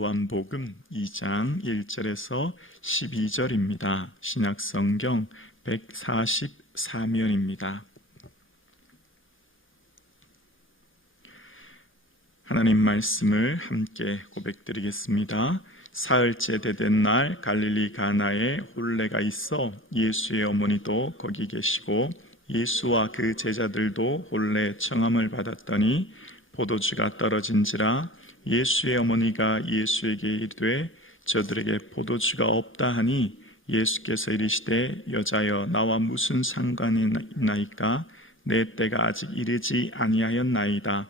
요한복음 2장 1절에서 12절입니다. 신약성경 144면입니다. 하나님 말씀을 함께 고백드리겠습니다. 사흘째 되던 날 갈릴리 가나에 혼례가 있어 예수의 어머니도 거기 계시고 예수와 그 제자들도 혼례 청함을 받았더니 포도주가 떨어진지라 예수의 어머니가 예수에게 이르되 저들에게 포도주가 없다 하니 예수께서 이르시되 여자여 나와 무슨 상관이 있나이까 내 때가 아직 이르지 아니하였나이다.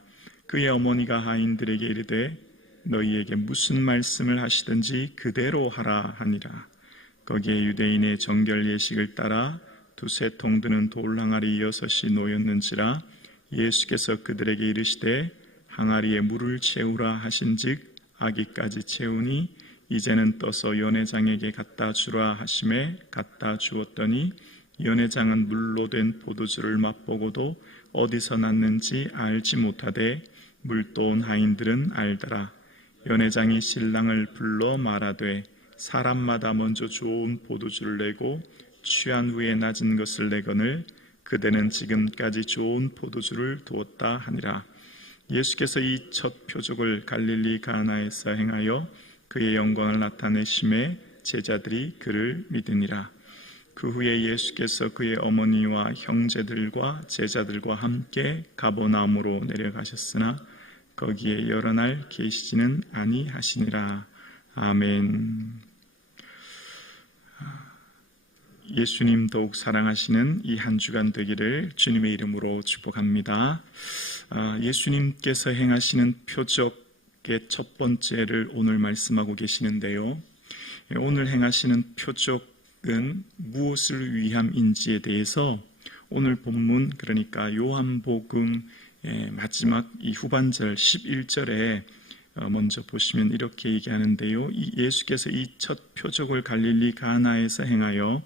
그의 어머니가 하인들에게 이르되 너희에게 무슨 말씀을 하시든지 그대로 하라 하니라. 거기에 유대인의 정결 예식을 따라 두세 통 드는 돌 항아리 6이 놓였는지라 예수께서 그들에게 이르시되 항아리에 물을 채우라 하신즉 아기까지 채우니 이제는 떠서 연회장에게 갖다 주라 하심에 갖다 주었더니 연회장은 물로 된 포도주를 맛보고도 어디서 났는지 알지 못하되 물도온 하인들은 알더라. 연회장이 신랑을 불러 말하되 사람마다 먼저 좋은 포도주를 내고 취한 후에 낮은 것을 내거늘 그대는 지금까지 좋은 포도주를 두었다 하니라. 예수께서 이 첫 표적을 갈릴리 가나에서 행하여 그의 영광을 나타내심에 제자들이 그를 믿으니라. 그 후에 예수께서 그의 어머니와 형제들과 제자들과 함께 가버나움으로 내려가셨으나 거기에 여러 날 계시지는 아니하시니라. 아멘. 예수님 더욱 사랑하시는 이 한 주간 되기를 주님의 이름으로 축복합니다. 예수님께서 행하시는 표적의 첫 번째를 오늘 말씀하고 계시는데요. 오늘 행하시는 표적은 무엇을 위함인지에 대해서 오늘 본문, 그러니까 요한복음 마지막 이 후반절 11절에 먼저 보시면 이렇게 얘기하는데요. 예수께서 이 첫 표적을 갈릴리 가나에서 행하여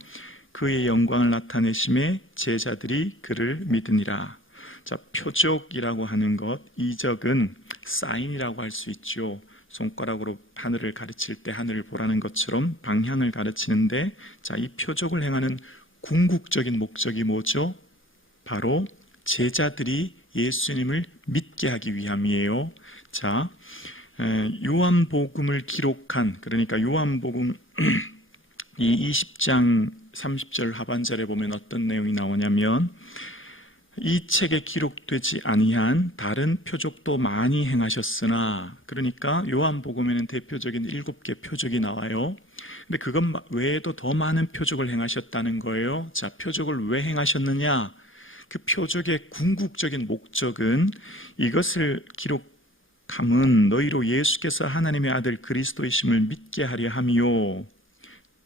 그의 영광을 나타내심에 제자들이 그를 믿으니라. 자, 표적이라고 하는 것, 이적은 사인이라고 할 수 있죠. 손가락으로 하늘을 가르칠 때 하늘을 보라는 것처럼 방향을 가르치는데, 자, 이 표적을 행하는 궁극적인 목적이 뭐죠? 바로 제자들이 예수님을 믿게 하기 위함이에요. 자, 요한복음을 기록한, 그러니까 요한복음 이 20장 30절 하반절에 보면 어떤 내용이 나오냐면 이 책에 기록되지 아니한 다른 표적도 많이 행하셨으나, 그러니까 요한복음에는 대표적인 7개 표적이 나와요. 근데 그것 외에도 더 많은 표적을 행하셨다는 거예요. 자, 표적을 왜 행하셨느냐? 그 표적의 궁극적인 목적은 이것을 기록함은 너희로 예수께서 하나님의 아들 그리스도이심을 믿게 하려 함이요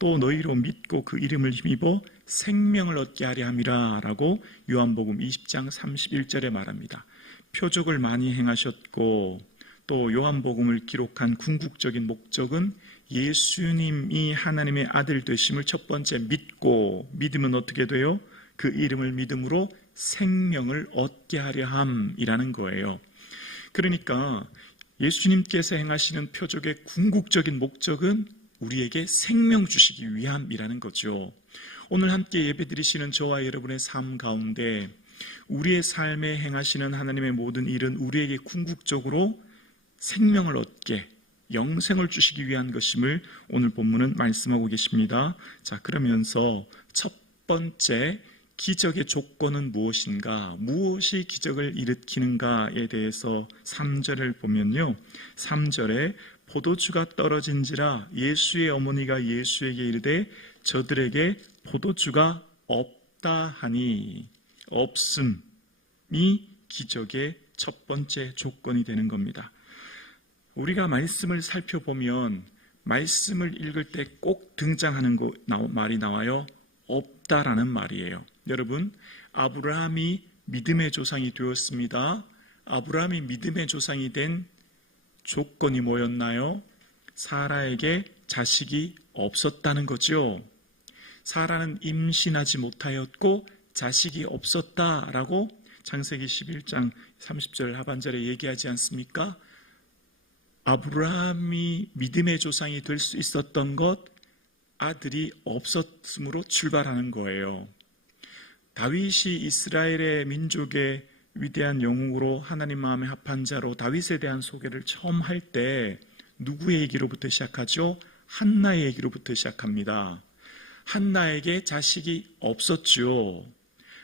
또 너희로 믿고 그 이름을 힘입어 생명을 얻게 하려 함이라 라고 요한복음 20장 31절에 말합니다. 표적을 많이 행하셨고 또 요한복음을 기록한 궁극적인 목적은 예수님이 하나님의 아들 되심을 첫 번째 믿고, 믿으면 어떻게 돼요? 그 이름을 믿음으로 생명을 얻게 하려 함이라는 거예요. 그러니까 예수님께서 행하시는 표적의 궁극적인 목적은 우리에게 생명 주시기 위함이라는 거죠. 오늘 함께 예배드리시는 저와 여러분의 삶 가운데 우리의 삶에 행하시는 하나님의 모든 일은 우리에게 궁극적으로 생명을 얻게, 영생을 주시기 위한 것임을 오늘 본문은 말씀하고 계십니다. 자, 그러면서 첫 번째 기적의 조건은 무엇인가? 무엇이 기적을 일으키는가에 대해서 3절을 보면요. 3절에 포도주가 떨어진지라 예수의 어머니가 예수에게 이르되 저들에게 포도주가 없다 하니, 없음이 기적의 첫 번째 조건이 되는 겁니다. 우리가 말씀을 살펴보면 말씀을 읽을 때 꼭 등장하는 말이 나와요. 없다라는 말이에요. 여러분, 아브라함이 믿음의 조상이 되었습니다. 아브라함이 믿음의 조상이 된 조건이 뭐였나요? 사라에게 자식이 없었다는 거죠. 사라는 임신하지 못하였고 자식이 없었다라고 창세기 11장 30절 하반절에 얘기하지 않습니까? 아브라함이 믿음의 조상이 될 수 있었던 것, 아들이 없었으므로 출발하는 거예요. 다윗이 이스라엘의 민족의 위대한 영웅으로 하나님 마음에 합한 자로 다윗에 대한 소개를 처음 할 때 누구의 얘기로부터 시작하죠? 한나의 얘기로부터 시작합니다. 한나에게 자식이 없었죠.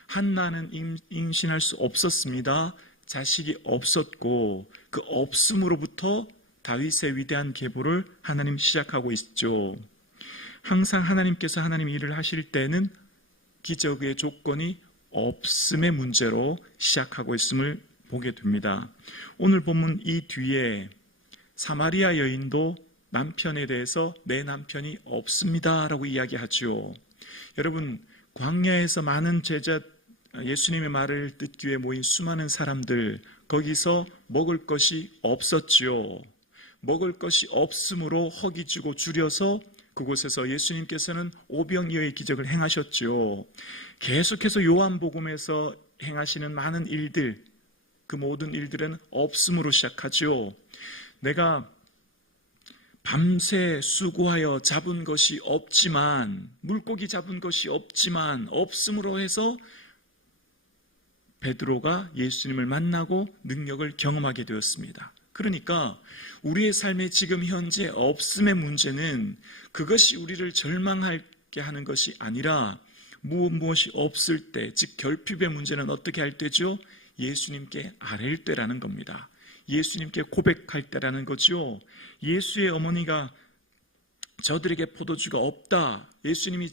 한나는 임신할 수 없었습니다. 자식이 없었고 그 없음으로부터 다윗의 위대한 계보를 하나님 시작하고 있죠. 항상 하나님께서 하나님 일을 하실 때는 기적의 조건이 없음의 문제로 시작하고 있음을 보게 됩니다. 오늘 본문 이 뒤에 사마리아 여인도 남편에 대해서 내 남편이 없습니다 라고 이야기하죠. 여러분, 광야에서 많은 제자 예수님의 말을 듣기 위해 모인 수많은 사람들, 거기서 먹을 것이 없었죠. 먹을 것이 없으므로 허기지고 줄여서 그곳에서 예수님께서는 오병이어의 기적을 행하셨죠. 계속해서 요한복음에서 행하시는 많은 일들, 그 모든 일들은 없음으로 시작하죠. 내가 밤새 수고하여 잡은 것이 없지만, 물고기 잡은 것이 없지만 없음으로 해서 베드로가 예수님을 만나고 능력을 경험하게 되었습니다. 그러니까 우리의 삶에 지금 현재 없음의 문제는 그것이 우리를 절망하게 하는 것이 아니라 무엇이 없을 때, 즉 결핍의 문제는 어떻게 할 때죠? 예수님께 아뢰일 때라는 겁니다. 예수님께 고백할 때라는 거죠. 예수의 어머니가 저들에게 포도주가 없다. 예수님이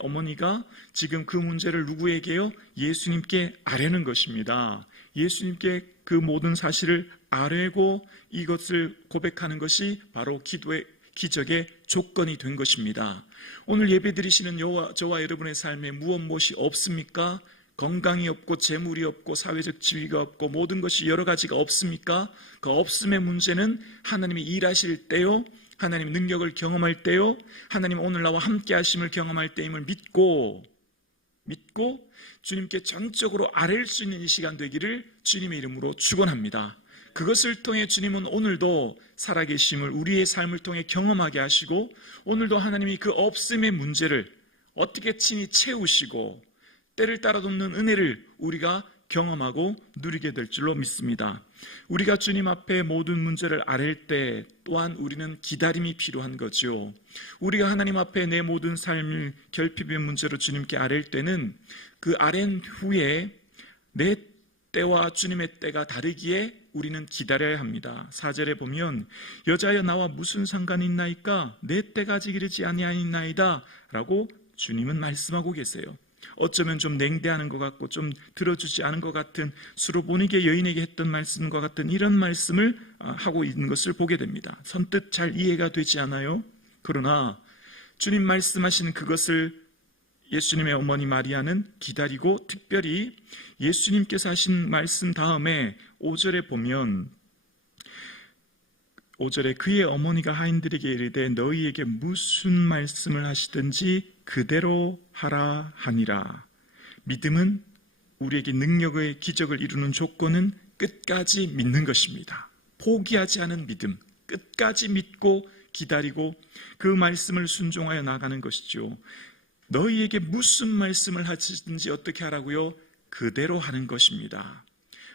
어머니가 지금 그 문제를 누구에게요? 예수님께 아뢰는 것입니다. 예수님께 그 모든 사실을 아뢰고 이것을 고백하는 것이 바로 기도의 기적의 조건이 된 것입니다. 오늘 예배드리시는 저와 여러분의 삶에 무엇이 없습니까? 건강이 없고 재물이 없고 사회적 지위가 없고 모든 것이 여러 가지가 없습니까? 그 없음의 문제는 하나님이 일하실 때요, 하나님 능력을 경험할 때요, 하나님 오늘 나와 함께 하심을 경험할 때임을 믿고 주님께 전적으로 아뢰일 수 있는 이 시간 되기를 주님의 이름으로 축원합니다. 그것을 통해 주님은 오늘도 살아계심을 우리의 삶을 통해 경험하게 하시고, 오늘도 하나님이 그 없음의 문제를 어떻게 친히 채우시고 때를 따라 돕는 은혜를 우리가 경험하고 누리게 될 줄로 믿습니다. 우리가 주님 앞에 모든 문제를 아뢰일 때 또한 우리는 기다림이 필요한 거죠. 우리가 하나님 앞에 내 모든 삶을 결핍의 문제로 주님께 아뢰일 때는 그 아뢰인 후에 내 때와 주님의 때가 다르기에 우리는 기다려야 합니다. 4절에 보면 여자여 나와 무슨 상관이 있나이까? 내 때가 아직 이르지 아니하니이다 라고 주님은 말씀하고 계세요. 어쩌면 좀 냉대하는 것 같고 좀 들어주지 않은 것 같은, 수로보니게 여인에게 했던 말씀과 같은 이런 말씀을 하고 있는 것을 보게 됩니다. 선뜻 잘 이해가 되지 않아요. 그러나 주님 말씀하시는 그것을 예수님의 어머니 마리아는 기다리고, 특별히 예수님께서 하신 말씀 다음에 5절에 보면 5절에 그의 어머니가 하인들에게 이르되 너희에게 무슨 말씀을 하시든지 그대로 하라 하니라. 믿음은 우리에게 능력의 기적을 이루는 조건은 끝까지 믿는 것입니다. 포기하지 않은 믿음, 끝까지 믿고 기다리고 그 말씀을 순종하여 나가는 것이죠. 너희에게 무슨 말씀을 하시든지 어떻게 하라고요? 그대로 하는 것입니다.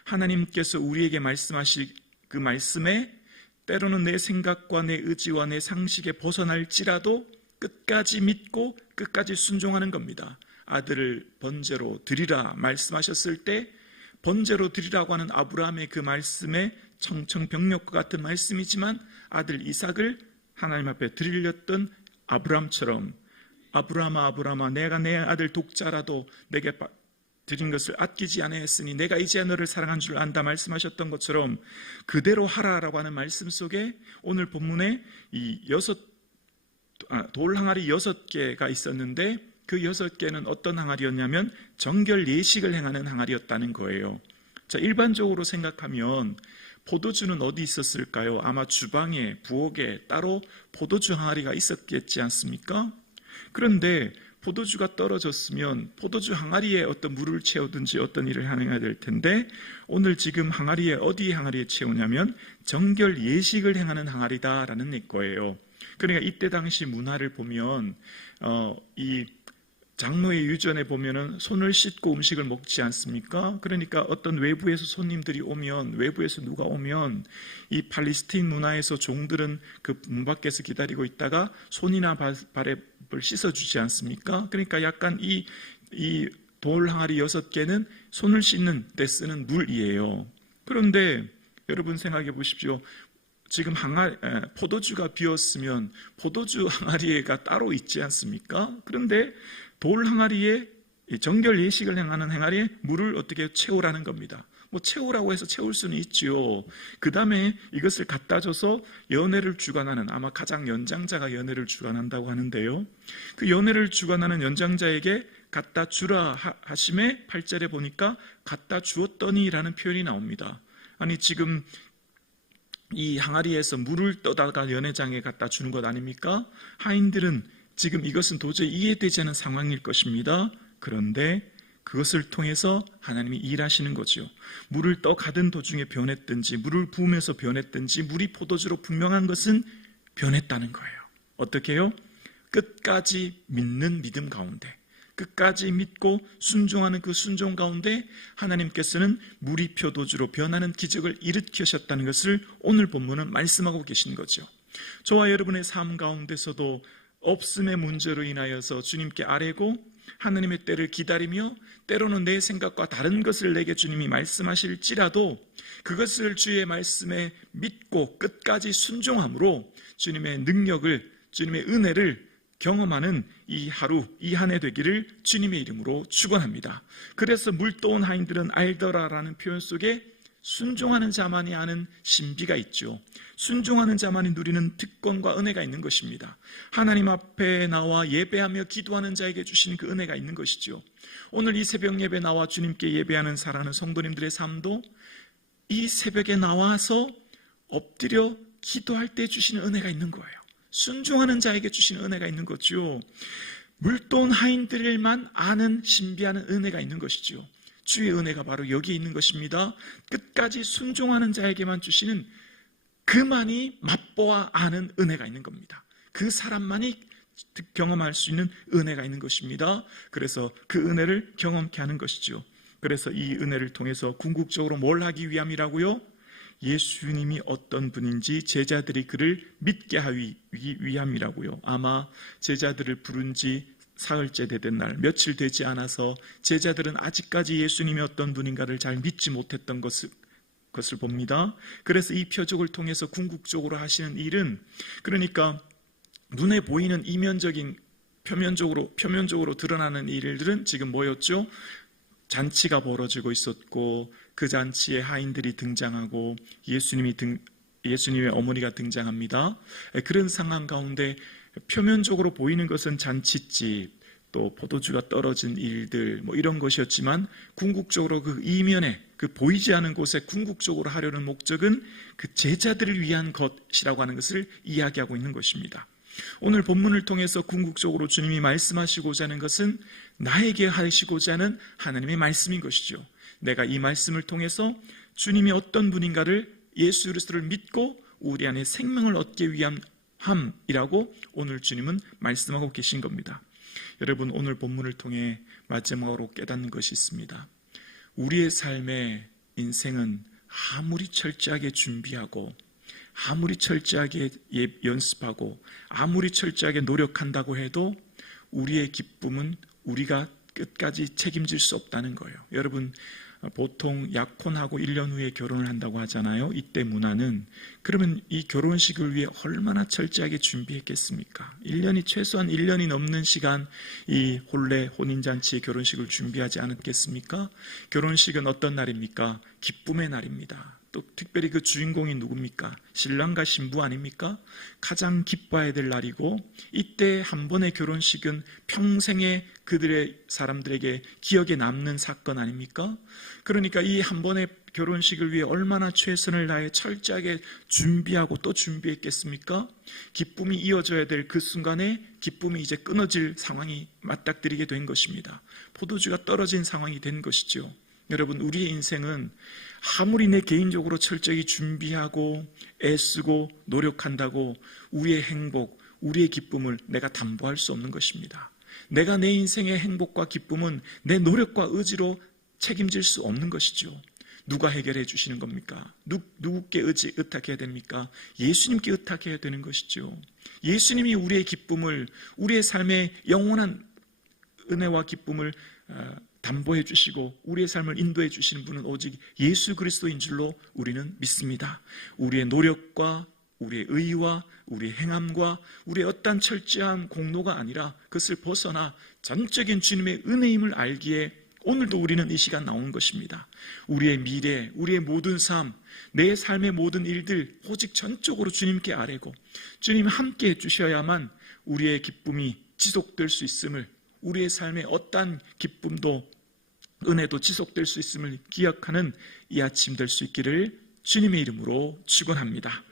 하나님께서 우리에게 말씀하실 그 말씀에 때로는 내 생각과 내 의지와 내 상식에 벗어날지라도 끝까지 믿고 끝까지 순종하는 겁니다. 아들을 번제로 드리라 말씀하셨을 때 번제로 드리라고 하는 아브라함의 그 말씀에 청청병력과 같은 말씀이지만 아들 이삭을 하나님 앞에 드리렸던 아브라함처럼 아브라함아 내가 내 아들 독자라도 내게 드린 것을 아끼지 아니하였으니 내가 이제야 너를 사랑한 줄 안다 말씀하셨던 것처럼 그대로 하라라고 하는 말씀 속에 오늘 본문에 이 돌 항아리 6개가 있었는데 그 6개는 어떤 항아리였냐면 정결 예식을 행하는 항아리였다는 거예요. 자, 일반적으로 생각하면 포도주는 어디 있었을까요? 아마 주방에, 부엌에 따로 포도주 항아리가 있었겠지 않습니까? 그런데 포도주가 떨어졌으면 포도주 항아리에 어떤 물을 채우든지 어떤 일을 행해야 될 텐데, 오늘 지금 항아리에 어디 항아리에 채우냐면 정결 예식을 행하는 항아리다라는 거예요. 그러니까 이때 당시 문화를 보면 이 장로의 유전에 보면은 손을 씻고 음식을 먹지 않습니까? 그러니까 어떤 외부에서 손님들이 오면, 외부에서 누가 오면 이 팔레스틴 문화에서 종들은 그 문 밖에서 기다리고 있다가 손이나 발에 씻어주지 않습니까? 그러니까 약간 이 돌 항아리 6개는 손을 씻는 데 쓰는 물이에요. 그런데 여러분 생각해 보십시오. 지금 포도주가 비었으면 포도주 항아리가 따로 있지 않습니까? 그런데 돌 항아리에, 정결 예식을 행하는 항아리에 물을 어떻게 채우라는 겁니다. 뭐 채우라고 해서 채울 수는 있지요. 그 다음에 이것을 갖다 줘서 연회를 주관하는, 아마 가장 연장자가 연회를 주관한다고 하는데요. 그 연회를 주관하는 연장자에게 갖다 주라 하심에 8절에 보니까 갖다 주었더니라는 표현이 나옵니다. 아니 지금 이 항아리에서 물을 떠다가 연회장에 갖다 주는 것 아닙니까? 하인들은 지금 이것은 도저히 이해되지 않는 상황일 것입니다. 그런데 그것을 통해서 하나님이 일하시는 거죠. 물을 떠가던 도중에 변했든지 물을 부으면서 변했든지 물이 포도주로 분명한 것은 변했다는 거예요. 어떻게 해요? 끝까지 믿는 믿음 가운데, 끝까지 믿고 순종하는 그 순종 가운데 하나님께서는 물이 포도주로 변하는 기적을 일으키셨다는 것을 오늘 본문은 말씀하고 계신 거죠. 저와 여러분의 삶 가운데서도 없음의 문제로 인하여서 주님께 아뢰고 하나님의 때를 기다리며 때로는 내 생각과 다른 것을 내게 주님이 말씀하실지라도 그것을 주의 말씀에 믿고 끝까지 순종함으로 주님의 능력을, 주님의 은혜를 경험하는 이 하루, 이 한 해 되기를 주님의 이름으로 축원합니다. 그래서 물떠온 하인들은 알더라라는 표현 속에 순종하는 자만이 아는 신비가 있죠. 순종하는 자만이 누리는 특권과 은혜가 있는 것입니다. 하나님 앞에 나와 예배하며 기도하는 자에게 주시는 그 은혜가 있는 것이죠. 오늘 이 새벽 예배 나와 주님께 예배하는 사랑하는 성도님들의 삶도 이 새벽에 나와서 엎드려 기도할 때 주시는 은혜가 있는 거예요. 순종하는 자에게 주시는 은혜가 있는 거죠. 물떠온 하인들만 아는 신비한 은혜가 있는 것이죠. 주의 은혜가 바로 여기에 있는 것입니다. 끝까지 순종하는 자에게만 주시는 그만이 맛보아 아는 은혜가 있는 겁니다. 그 사람만이 경험할 수 있는 은혜가 있는 것입니다. 그래서 그 은혜를 경험케 하는 것이죠. 그래서 이 은혜를 통해서 궁극적으로 뭘 하기 위함이라고요? 예수님이 어떤 분인지 제자들이 그를 믿게 하기 위함이라고요. 아마 제자들을 부른 지 사흘째 되던 날, 며칠 되지 않아서 제자들은 아직까지 예수님이 어떤 분인가를 잘 믿지 못했던 것을 봅니다. 그래서 이 표적을 통해서 궁극적으로 하시는 일은, 그러니까 눈에 보이는 이면적인 표면적으로 드러나는 일들은 지금 뭐였죠? 잔치가 벌어지고 있었고 그 잔치에 하인들이 등장하고 예수님의 어머니가 등장합니다. 그런 상황 가운데 표면적으로 보이는 것은 잔치집, 또 포도주가 떨어진 일들, 이런 것이었지만 궁극적으로 그 이면에, 그 보이지 않은 곳에 궁극적으로 하려는 목적은 그 제자들을 위한 것이라고 하는 것을 이야기하고 있는 것입니다. 오늘 본문을 통해서 궁극적으로 주님이 말씀하시고자 하는 것은 나에게 하시고자 하는 하나님의 말씀인 것이죠. 내가 이 말씀을 통해서 주님이 어떤 분인가를, 예수 그리스도를 믿고 우리 안에 생명을 얻기 위한 함이라고 오늘 주님은 말씀하고 계신 겁니다. 여러분, 오늘 본문을 통해 마지막으로 깨닫는 것이 있습니다. 우리의 삶의 인생은 아무리 철저하게 준비하고 아무리 철저하게 연습하고 아무리 철저하게 노력한다고 해도 우리의 기쁨은 우리가 끝까지 책임질 수 없다는 거예요. 여러분, 보통 약혼하고 1년 후에 결혼을 한다고 하잖아요. 이때 문화는. 그러면 이 결혼식을 위해 얼마나 철저하게 준비했겠습니까? 최소한 1년이 넘는 시간 이 혼인잔치의 결혼식을 준비하지 않았겠습니까? 결혼식은 어떤 날입니까? 기쁨의 날입니다. 또 특별히 그 주인공이 누굽니까? 신랑과 신부 아닙니까? 가장 기뻐해야 될 날이고, 이때 한 번의 결혼식은 평생에 그들의 사람들에게 기억에 남는 사건 아닙니까? 그러니까 이 한 번의 결혼식을 위해 얼마나 최선을 다해 철저하게 준비하고 또 준비했겠습니까? 기쁨이 이어져야 될 그 순간에 기쁨이 이제 끊어질 상황이 맞닥뜨리게 된 것입니다. 포도주가 떨어진 상황이 된 것이죠. 여러분, 우리의 인생은 아무리 내 개인적으로 철저히 준비하고 애쓰고 노력한다고 우리의 행복, 우리의 기쁨을 내가 담보할 수 없는 것입니다. 내가 내 인생의 행복과 기쁨은 내 노력과 의지로 책임질 수 없는 것이죠. 누가 해결해 주시는 겁니까? 누구께 의탁해야 됩니까? 예수님께 의탁해야 되는 것이죠. 예수님이 우리의 기쁨을, 우리의 삶의 영원한 은혜와 기쁨을 담보해 주시고 우리의 삶을 인도해 주시는 분은 오직 예수 그리스도인 줄로 우리는 믿습니다. 우리의 노력과 우리의 의와 우리의 행함과 우리의 어떤 철저한 공로가 아니라 그것을 벗어나 전적인 주님의 은혜임을 알기에 오늘도 우리는 이 시간 나오는 것입니다. 우리의 미래, 우리의 모든 삶, 내 삶의 모든 일들 오직 전적으로 주님께 아뢰고 주님 함께 해주셔야만 우리의 기쁨이 지속될 수 있음을, 우리의 삶의 어떠한 기쁨도 은혜도 지속될 수 있음을 기억하는 이 아침 될 수 있기를 주님의 이름으로 축원합니다.